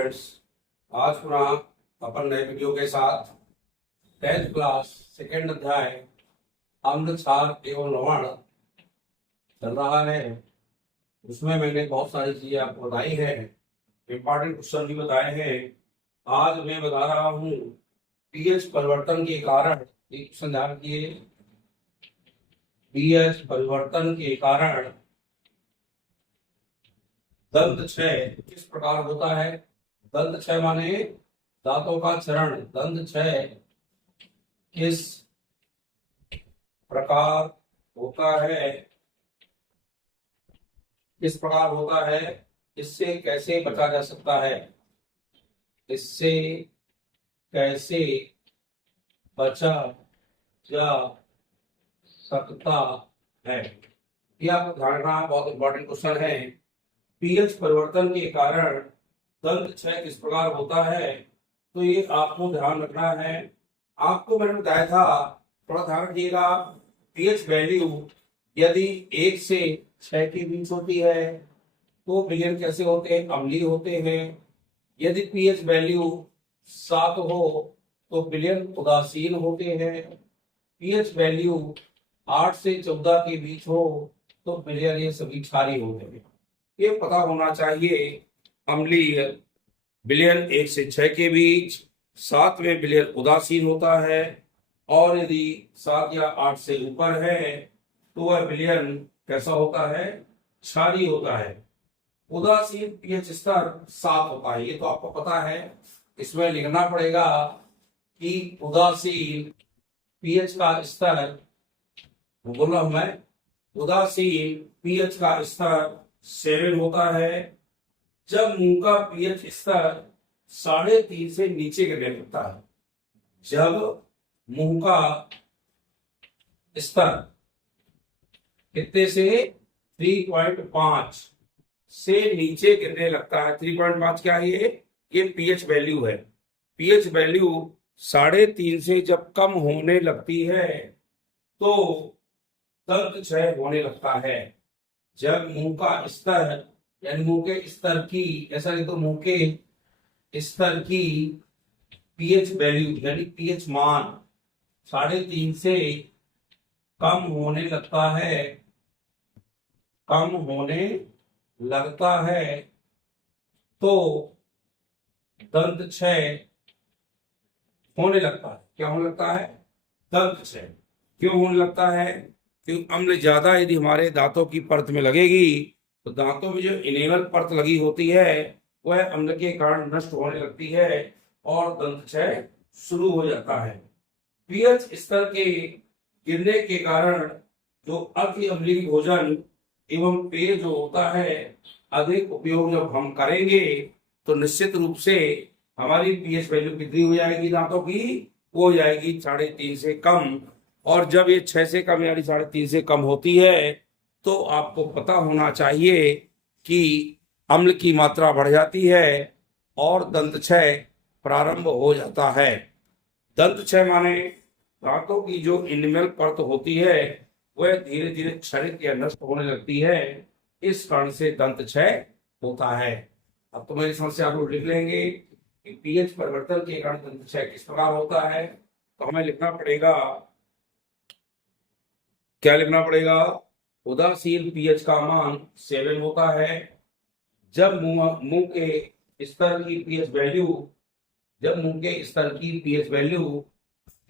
Students, आज पुनः अपन नए वीडियो के साथ 10th क्लास सेकेंड अध्याय अम्ल क्षार एवं लवण चल रहा है। उसमें मैंने बहुत सारी चीजें आपको बताई है, इंपॉर्टेंट क्वेश्चन भी बताए हैं। आज मैं बता रहा हूँ पीएच परिवर्तन के कारण। एक क्वेश्चन ध्यान रखिए, पीएच परिवर्तन के कारण दंत क्षय किस प्रकार होता है। दंत क्षय माने दांतों का क्षरण। दंत क्षय किस प्रकार होता है, किस प्रकार होता है, इससे कैसे बचा जा सकता है, इससे कैसे बचा जा सकता है। यह आपको ध्यान रखना बहुत इंपॉर्टेंट क्वेश्चन है। पीएच परिवर्तन के कारण दंत क्षय किस प्रकार होता है, तो ये आपको ध्यान रखना है। आपको मैंने बताया था, थोड़ा ध्यान रखिएगा, पीएच वैल्यू यदि 1 से 6 के बीच होती है तो विलयन कैसे होते हैं, अम्लीय होते हैं। यदि पीएच वैल्यू 7 हो तो विलयन उदासीन होते हैं। पीएच वैल्यू 8 से 14 के बीच हो तो विलयन ये सभी क्षारीय होते हैं। ये पता होना चाहिए। अम्लीय विलयन 1 से 6 के बीच, 7 में विलयन उदासीन होता है, और यदि 7 या 8 से ऊपर है तो वह विलयन कैसा होता है, क्षारीय होता है। उदासीन पीएच स्तर 7 होता है, ये तो आपको पता है। इसमें लिखना पड़ेगा कि उदासीन पीएच का स्तर, बोल रहा हूं मैं, उदासीन पीएच का स्तर 7 होता है जब मुंह का पीएच स्तर 3.5 से नीचे गिरने लगता है। जब मुंह का स्तर कितने से 3.5 से नीचे गिरने लगता है। 3.5 क्या है, ये पीएच वैल्यू है। पीएच वैल्यू 3.5 से जब कम होने लगती है तो दंत क्षय होने लगता है। जब मुंह का स्तर यानी मुंह के स्तर की, ऐसा नहीं तो मुंह के स्तर की पीएच वैल्यू यानी पीएच मान 3.5 से कम होने लगता है, कम होने लगता है तो दंत क्षय होने लगता है। क्या होने लगता है, दंत क्षय। क्यों होने लगता है, क्योंकि अम्ल ज्यादा यदि हमारे दांतों की परत में लगेगी तो दांतों में जो इनेमल परत लगी होती है वह अम्ल के कारण नष्ट होने लगती है और दंत क्षय शुरू हो जाता है। पीएच स्तर के गिरने के कारण जो अति अम्लीय भोजन एवं पेय जो होता है अधिक उपयोग जब हम करेंगे तो निश्चित रूप से हमारी पीएच वैल्यू कितनी हो जाएगी दांतों की, वो हो जाएगी 3.5 से कम। और जब ये 6 से कम यानी 3.5 से कम होती है तो आपको पता होना चाहिए कि अम्ल की मात्रा बढ़ जाती है और दंत क्षय प्रारंभ हो जाता है। दंत क्षय माने दांतों की जो इनेमल परत होती है वह धीरे धीरे क्षरित या नष्ट होने लगती है। इस कारण से दंत क्षय होता है। अब तो मेरी समस्या आप लोग लिख लेंगे कि पीएच परिवर्तन के कारण दंत क्षय किस प्रकार होता है। तो हमें लिखना पड़ेगा, क्या लिखना पड़ेगा, उदासीन पीएच का मान 7 होता है जब मुंह के स्तर की पीएच वैल्यू, जब मुंह के स्तर की पीएच वैल्यू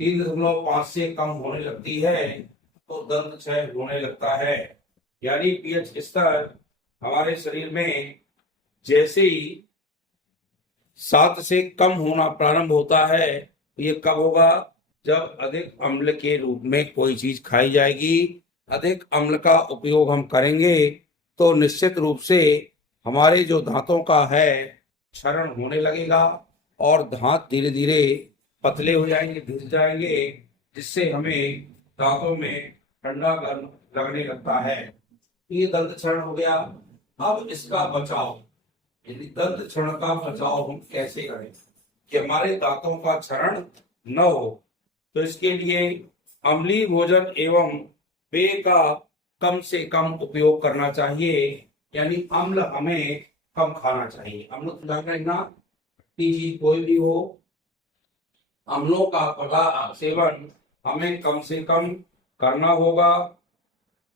3.5 से कम होने लगती है तो दंत क्षय होने लगता है। यानी पीएच स्तर हमारे शरीर में जैसे ही 7 से कम होना प्रारंभ होता है तो ये कब होगा, जब अधिक अम्ल के रूप में कोई चीज खाई जाएगी, अधिक अम्ल का उपयोग हम करेंगे तो निश्चित रूप से हमारे जो दांतों का है क्षरण होने लगेगा और दांत धीरे धीरे पतले हो जाएंगे, घिस जाएंगे, जिससे हमें दांतों में ठंडा लगने लगता है। ये दंत क्षरण हो गया। अब इसका बचाव, यदि दंत क्षरण का बचाव हम कैसे करें कि हमारे दांतों का क्षरण न हो, तो इसके लिए अम्लीय भोजन एवं पेय का कम से कम उपयोग करना चाहिए। यानी अम्ल हमें कम खाना चाहिए। अम्ल ध्यान रखना, चीज कोई भी हो, अम्लों का सेवन हमें कम से कम करना होगा।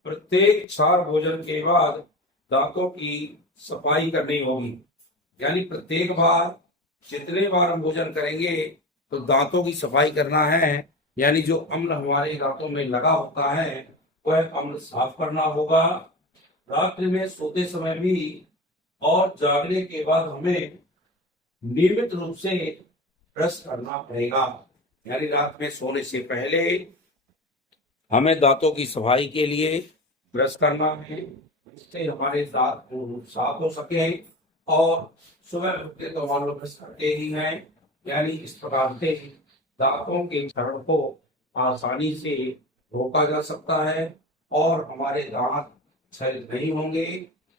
प्रत्येक 4 भोजन के बाद दांतों की सफाई करनी होगी। यानी प्रत्येक बार जितने बार हम भोजन करेंगे तो दांतों की सफाई करना है। यानी जो अम्ल हमारे दांतों में लगा होता है वह अम्ल साफ करना होगा। रात्रि में सोते समय भी और जागने के बाद हमें नियमित रूप से ब्रश करना पड़ेगा। यानी रात में सोने से पहले हमें दांतों की सफाई के लिए ब्रश करना है, जिससे हमारे दांत साफ हो सके। और सुबह उठते तो हम लोग ब्रश करते ही हैं। यानी इस प्रकार से दांतों के क्षरण को आसानी से रोका जा सकता है और हमारे दांत क्षय नहीं होंगे।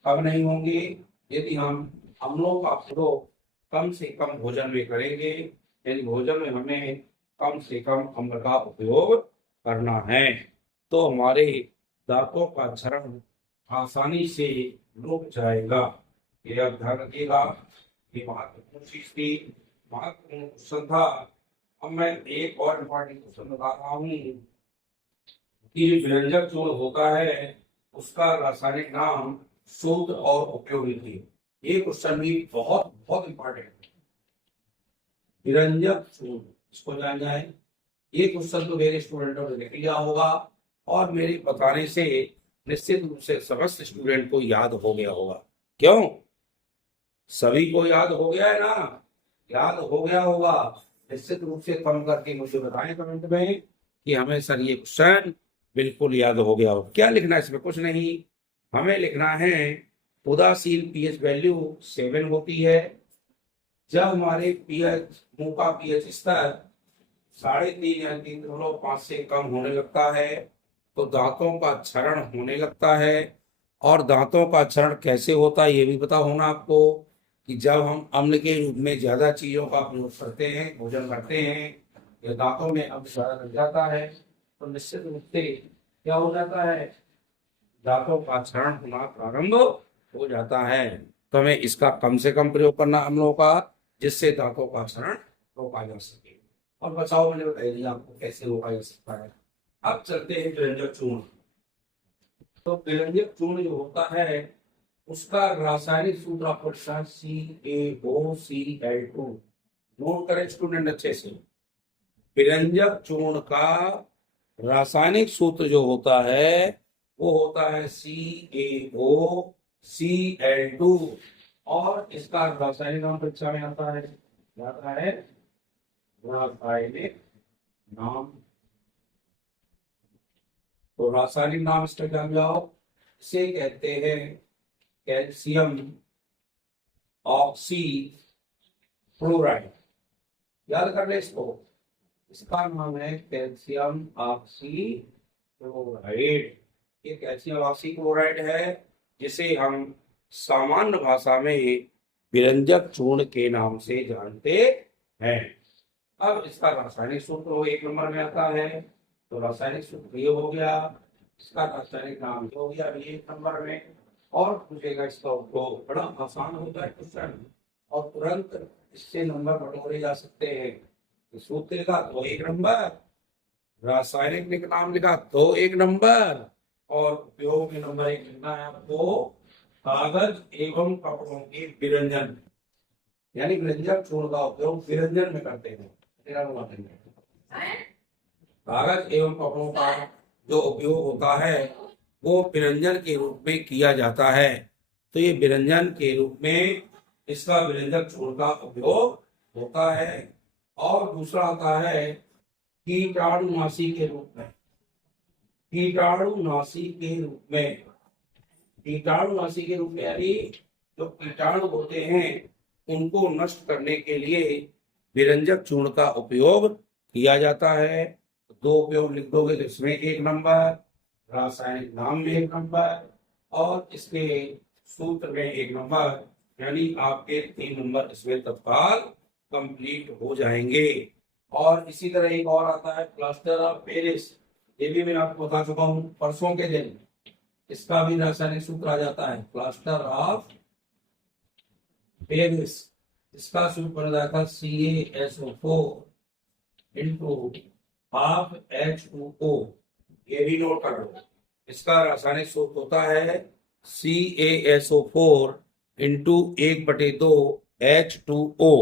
कब नहीं होंगे? यदि हम अम्लों का प्रयोग कम से कम भोजन में करेंगे। यानी भोजन में हमें कम से कम अम्ल का उपयोग करना है, तो हमारे दांतों का क्षरण आसानी से रुक जाएगा। ये आप ध्यान रखिएगा। ये महत्वपूर्ण चीज थी, महत्वपूर्ण क्वेश्चन था। अब मैं एक और इम्पोर्टेंट क्वेश्चन बता रहा हूँ कि जो व्यंजक चूर्ण होता है उसका रासायनिक नाम, शुद्ध और उपयोगी थी। ये क्वेश्चन भी बहुत बहुत इम्पोर्टेंट है। व्यंजक चूर्ण, इसको जान जाए। ये क्वेश्चन तो मेरे स्टूडेंटों ने लिख लिया होगा और मेरे बताने से निश्चित रूप से समस्त स्टूडेंट को याद हो गया होगा। क्यों? सभी को याद हो गया है ना? याद हो गया होगा। निश्चित रूप से कम करके मुझे बताएं कमेंट में कि हमें सर ये क्वेश्चन बिल्कुल याद हो गया हो। क्या लिखना है इसमें? कुछ नहीं, हमें लिखना है उदासीन पीएच वैल्यू 7 होती है। जब हमारे पीएच, मुंह का पीएच स्तर 3.5 या 3.5 से कम होने लगता है तो दांतों का क्षरण होने लगता है। और दांतों का क्षरण कैसे होता है ये भी पता होना आपको, कि जब हम अम्ल के रूप में ज्यादा चीजों का प्रयोग करते हैं, भोजन करते हैं, या दांतों में अम्ल ज्यादा लग जाता है तो निश्चित रूप से क्या हो जाता है? दांतों का क्षरण होना प्रारंभ हो जाता है। तो हमें इसका कम से कम प्रयोग करना अम्लों का, जिससे दांतों का क्षरण रोका जा सके। और बचाओ मैंने बता दिया आपको कैसे रोका जा सकता है। अब चलते हैं व्यंजक चूर्ण। तो व्यंजक चूर्ण जो होता है उसका रासायनिक सूत्र आपको CaOCl2। नोट करें स्टूडेंट अच्छे से। व्यंजक चूर्ण का रासायनिक सूत्र जो होता है वो होता है CaOCl2। और इसका रासायनिक नाम परीक्षा में आता है रासायनिक नाम। तो रासायनिक नाम इसका जान जाओ। इसे कहते हैं कैल्शियम ऑक्सी क्लोराइड। याद कर ले इसको। इसका नाम है कैल्शियम ऑक्सी क्लोराइड। ये कैल्शियम ऑक्सी क्लोराइड है जिसे हम सामान्य भाषा में व्यंजक चूर्ण के नाम से जानते हैं। अब इसका रासायनिक सूत्र 1 नंबर में आता है। तो रासायनिक सूत्र ये हो गया, इसका रासायनिक नाम हो गया 1 नंबर में। और पूछेगा इसका उपयोग, बड़ा आसान होता है क्वेश्चन और तुरंत इससे नंबर बटोरे जा सकते हैं। सूत्र लिखा तो 1 नंबर, रासायनिक नाम लिखा तो 1 नंबर, और उपयोग में नंबर 1 लिखना है आपको कागज एवं कपड़ों के विरंजन। यानी व्यंजक चूर्ण का उपयोग विरंजन में करते हैं। कागज एवं कपड़ों का जो उपयोग होता है वो विरंजन के रूप में किया जाता है। तो ये विरंजन के रूप में इसका व्यंजक चूर्ण का उपयोग होता है। और दूसरा आता है कीटाणुनाशी के रूप में। कीटाणुनाशी के रूप में, कीटाणुनाशी के रूप में यानी जो कीटाणु होते हैं उनको नष्ट करने के लिए विरंजक चूर्ण का उपयोग किया जाता है। 2 उपयोग लिख दोगे तो इसमें 1 नंबर, रासायनिक नाम में 1 नंबर और इसके सूत्र में 1 नंबर। यानी आपके 3 नंबर इसमें तत्काल कंप्लीट हो जाएंगे। और इसी तरह एक और आता है प्लास्टर ऑफ पेरिस। ये भी मैं आपको बता चुका हूं परसों के दिन। इसका भी रासायनिक सूत्र आ जाता है प्लास्टर ऑफ पेरिस, इसका सूत्र बन जाता CaSO4 इंटू हाफ H2O। ये भी नोट कर लो। इसका रासायनिक सूत्र होता है CaSO4 इंटू 1/2 H2O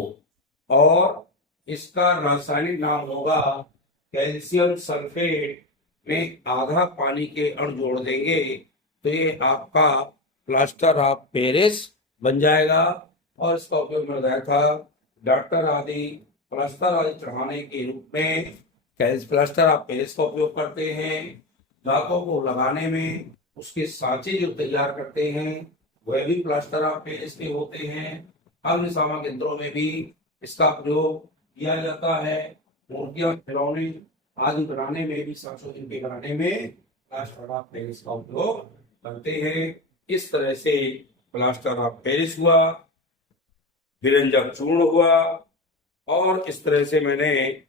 और इसका रासायनिक नाम होगा कैल्शियम सल्फेट में आधा पानी के अणु जोड़ देंगे तो ये आपका प्लास्टर ऑफ पेरिस बन जाएगा। और इसका उपयोग मिल रहा था डॉक्टर आदि प्लास्टर आदि चढ़ाने के रूप में प्लास्टर ऑफ पेरिस का उपयोग करते हैं। दांतों को लगाने में उसके सांचे जो तैयार करते हैं वह भी प्लास्टर ऑफ पेरिस के होते हैं। अग्निशामक केंद्रों में भी इसका प्रयोग किया जाता है। मूर्तियां खिलौने आदि बनाने में भी संशोधन के बनाने में प्लास्टर ऑफ पेरिस का उपयोग करते हैं। इस तरह से प्लास्टर ऑफ पेरिस हुआ, विरंजक चूर्ण हुआ और इस तरह से मैंने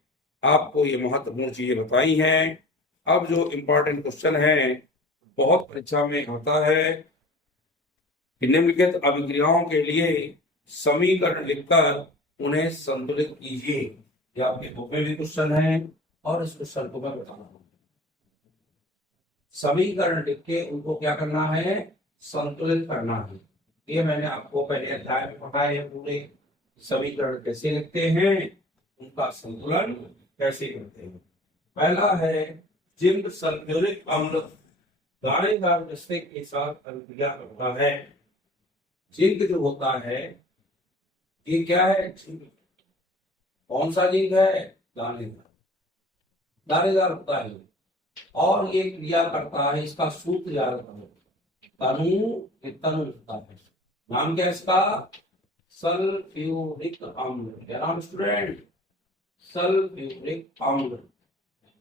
आपको ये महत्वपूर्ण चीजें बताई हैं। अब जो इम्पोर्टेंट क्वेश्चन है बहुत परीक्षा में आता है कि निम्नलिखित अभिक्रियाओं के लिए समीकरण लिखकर उन्हें संतुलित कीजिए। ये आपके बुक में भी क्वेश्चन है और इस क्वेश्चन को मैं बताना हूं। समीकरण लिख के उनको क्या करना है, संतुलित करना है। ये मैंने आपको पहले अध्याय में पढ़ाया है। पूरे समीकरण कैसे लिखते हैं, उनका संतुलन कैसे करते हैं। पहला है जिंक सल्फ्यूरिक अम्ल दानेदार रिश्ते के साथ अभिक्रिया करता है। जिंक जो होता है ये क्या है, कौन सा जिंक है, दानेदार, दानेदार होता है और ये क्रिया करता है। इसका सूत्र याद करो, तनु होता है। नाम क्या है इसका, सल्फ्यूरिक अम्ल। क्या नाम स्टूडेंट, सल्फ्यूरिक अम्ल।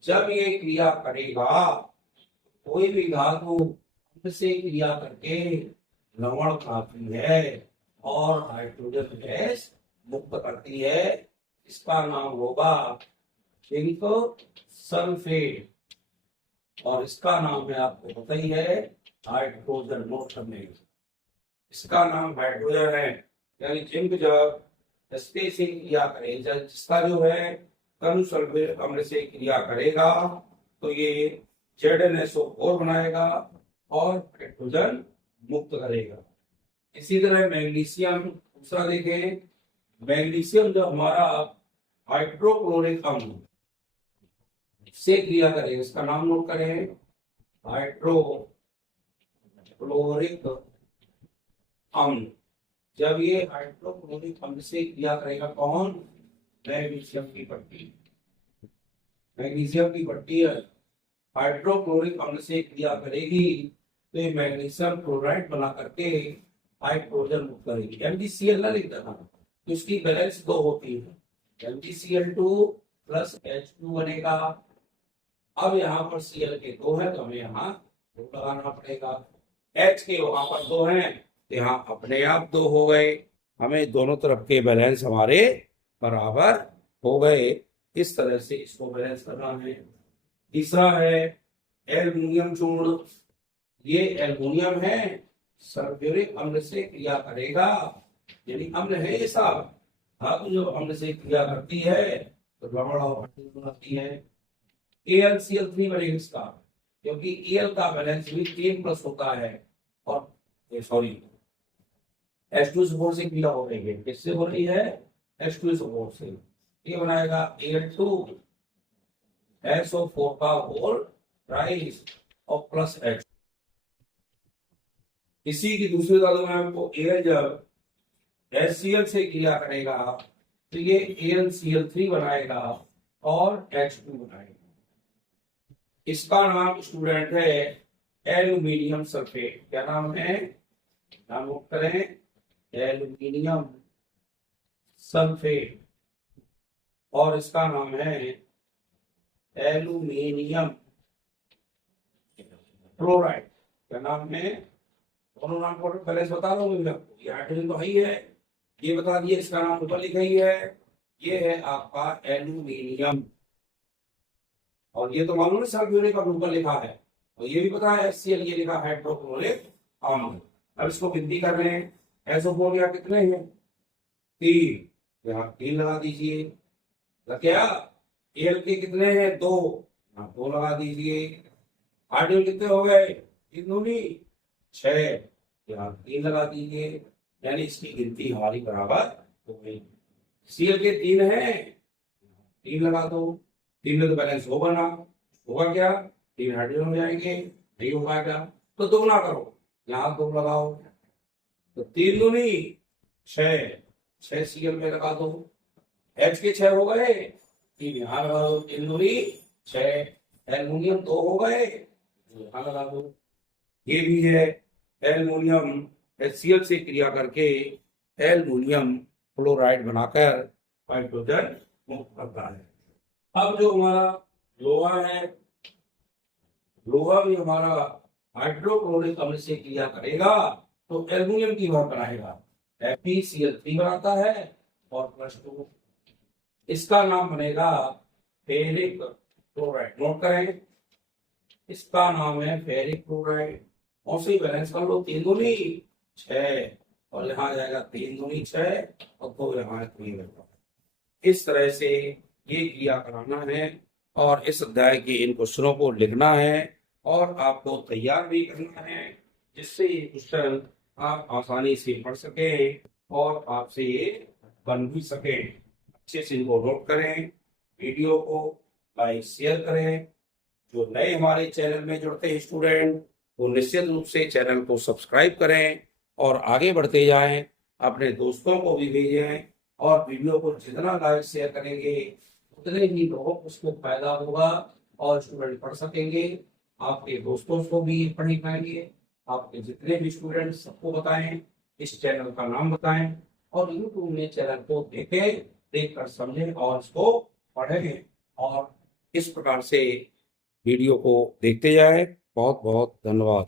जब ये क्रिया करेगा कोई भी धातु से क्रिया करके लवण बनाती है और हाइड्रोजन गैस मुक्त करती है। इसका नाम होगा जिंक सल्फेट और इसका नाम है आपको पता ही है हाइड्रोजन मुक्त करने। इसका नाम हाइड्रोजन है। यानी जिंक जब जस्ते से क्रिया करेगा, जिसका जो है तनु सल्फेट अम्ल से क्रिया करेगा तो ये ZnSO4 बनाएगा और हाइड्रोजन मुक्त करेगा। इसी तरह मैग्नीशियम दूसरा देखें, मैग्नीशियम जो हमारा हाइड्रोक्लोरिक अम्ल से क्रिया करेगा, इसका नाम नोट करें हाइड्रोक्लोरिक अम्ल। जब ये हाइड्रोक्लोरिक अम्ल से क्रिया करेगा कौन, मैग्नीशियम की पट्टी। मैग्नीशियम की पट्टी हाइड्रोक्लोरिक अम्ल से क्रिया करेगी तो ये मैग्नीशियम क्लोराइड बना करके हाइड्रोजन मुक्त करेगी। MgCl ना लिख देना, तो इसकी बैलेंस 2 होती है, MgCl2 प्लस H2 बनेगा। अब यहाँ पर Cl के 2 है तो हमें यहाँ 2 लगाना पड़ेगा। H के वहां पर 2 हैं तो यहाँ अपने आप 2 हो गए। हमें दोनों तरफ के बैलेंस हमारे बराबर हो गए। इस तरह से इसको बैलेंस करना है। तीसरा है एल्युमिनियम चूर्ण। ये एल्युमिनियम है, सल्फ्यूरिक अम्ल से क्रिया करेगा, यानी अम्ल है ये साहब। धातु जब अम्ल से क्रिया करती है तो लवण और बनाती है। AlCl3 बनेगा इसका, क्योंकि Al का बैलेंस भी 3+ होता है और सॉरी H2SO4 से क्रिया हो रही है। किससे हो रही है, H2SO4 से। ये बनाएगा Al2SO4 का होल राइस और प्लस H। इसी की दूसरी धातु में आपको Al जब HCl से क्रिया करेगा तो ये AlCl3 बनाएगा और H2 बनाएगा। इसका नाम स्टूडेंट है एल्यूमिनियम सल्फेट। क्या नाम है, नाम नोट करें, एल्यूमिनियम सल्फेट और इसका नाम है एल्यूमिनियम क्लोराइड। क्या नाम है, दोनों नाम को पहले बता दो मुझे आपको। ये हाइड्रोजन तो है ही है, ये बता दिए, इसका नाम ऊपर लिखा ही है। ये है आपका एल्यूमिनियम और ये तो मालूम है सल्फ्यूरिक अम्ल ऊपर लिखा है और ये भी पता है HCl, ये लिखा हाइड्रोक्लोरिक अम्ल। अब इसको गिनती कर रहे हैं, SO4 यहाँ कितने हैं, 3 यहाँ 3 लगा दीजिए। लग गया। एल के कितने हैं? 2, यहाँ 2 लगा दीजिए। आरडीएल कितने हो गए? 3 दूनी 6, यहाँ 3 लगा दीजिए। यानी इसकी गिनती हमारी बराबर हो गई। सीएल के 3 है, 3 लगा दो। 3 में तो बैलेंस होगा ना, होगा क्या? 3 हाइड्रोजन हो जाएंगे, नहीं हो पाएगा तो 2 ना करो, यहाँ 2 लगाओ। तो 3 दूनी 6, 6 सीएल में लगा दो। एच के 6 हो गए, 3 यहाँ लगा दो। 3 दूनी 6, एल्युमिनियम 2 हो गए, यहाँ लगा दो। ये भी है, एल्युमिनियम HCl से क्रिया करके एल्युमिनियम क्लोराइड बनाकर हाइड्रोजन मुक्त करता है। अब जो हमारा लोहा है, लोहा भी हमारा हाइड्रोक्लोरिक अम्ल से क्रिया करेगा तो एल्युमिनियम की वह बनाएगा, FeCl3 बनाता है और +2, इसका नाम बनेगा फेरिक क्लोराइड। नोट करें, इसका नाम है फेरिक क्लोराइड। और से बैलेंस कर लो, 3 दूनी 6 और यहाँ आ जाएगा 3 दूनी 6 और 2 यहाँ 3। इस तरह से ये क्रिया कराना है और इस अध्याय के इन क्वेश्चनों को लिखना है और आपको तैयार भी करना है, जिससे ये क्वेश्चन आप आसानी से पढ़ सकें और आपसे ये बन भी सके। अच्छे से इनको नोट करें, वीडियो को लाइक शेयर करें। जो नए हमारे चैनल में जुड़ते हैं स्टूडेंट, वो निश्चित रूप से चैनल को सब्सक्राइब करें और आगे बढ़ते जाएं। अपने दोस्तों को भी भेजें और वीडियो को जितना लाइक शेयर करेंगे उतने ही लोगों को उसको फायदा होगा और स्टूडेंट पढ़ सकेंगे। आपके दोस्तों को भी पढ़ पाएंगे। आपके जितने भी स्टूडेंट सबको बताएं, इस चैनल का नाम बताएं और यूट्यूब में चैनल को देखें, देखकर समझें और इसको पढ़ें और इस प्रकार से वीडियो को देखते जाएं। बहुत बहुत धन्यवाद।